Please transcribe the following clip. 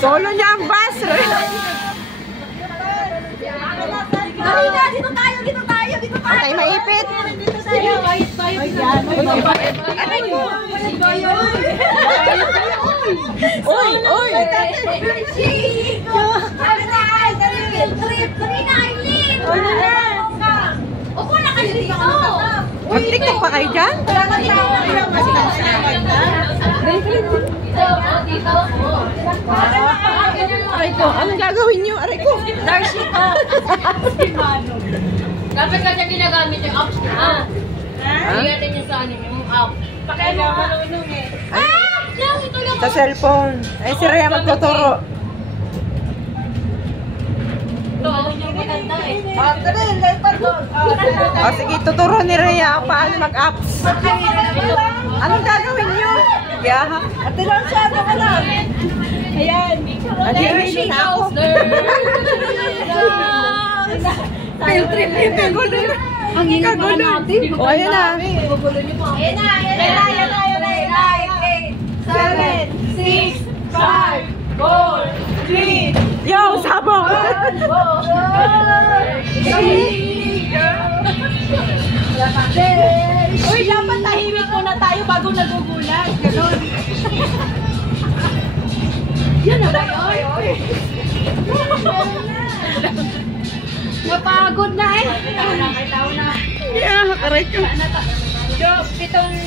Solo niya ang bus. Marina, dito tayo. Okay, maipit. Dito tayo. Aray ko. Uy. Marina, Aileen. Upo na kayo dito. Mag-tiktok pa kayo dyan? Aray ko, anong gagawin nyo? Aray ko. Darcy ko. Dapat kasi ginagamit yung apps niya. Hindi natin niya sa ano yung app. Pakaya mo marunong eh. Ito lang. Sa cellphone. Ay, si Rhea magtuturo. Ito, alam niya maganda eh. O, sige, tuturo ni Rhea paano mag-apps. Anong gagawin nyo? Yeah. Ate lang siya, ano ka lang? Ayan. Nag-iimili na ako. Field trip yun. Ang ingay pa natin. O, ayan na. Ayan na. 7, 6, 5, 4, 3, Yo, sabong! Uy, dapat tahimik muna tayo bago nagugulat. Ganon. Yan na ba yun? Napagod na eh. Yeah, aray ko. Pitong